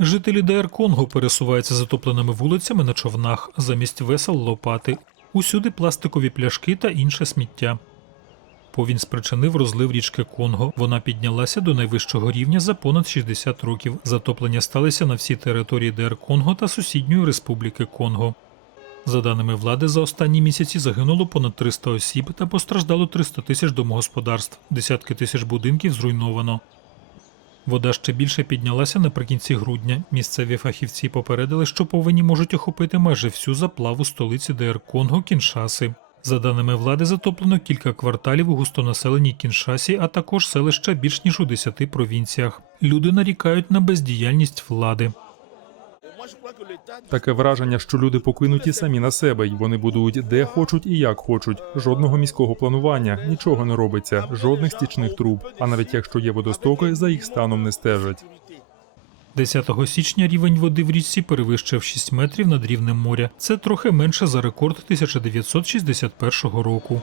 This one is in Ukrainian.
Жителі ДР Конго пересуваються затопленими вулицями на човнах, замість весел лопати. Усюди пластикові пляшки та інше сміття. Повінь спричинив розлив річки Конго. Вона піднялася до найвищого рівня за понад 60 років. Затоплення сталися на всій території ДР Конго та сусідньої республіки Конго. За даними влади, за останні місяці загинуло понад 300 осіб та постраждало 300 тисяч домогосподарств, десятки тисяч будинків зруйновано. Вода ще більше піднялася наприкінці грудня. Місцеві фахівці попередили, що повені можуть охопити майже всю заплаву столиці ДР Конго Кіншаси. За даними влади, затоплено кілька кварталів у густонаселеній Кіншасі, а також селища більш ніж у 10 провінціях. Люди нарікають на бездіяльність влади. Таке враження, що люди покинуті самі на себе, і вони будують де хочуть і як хочуть. Жодного міського планування, нічого не робиться, жодних стічних труб. А навіть якщо є водостоки, за їх станом не стежать. 10 січня рівень води в річці перевищив 6 метрів над рівнем моря. Це трохи менше за рекорд 1961 року.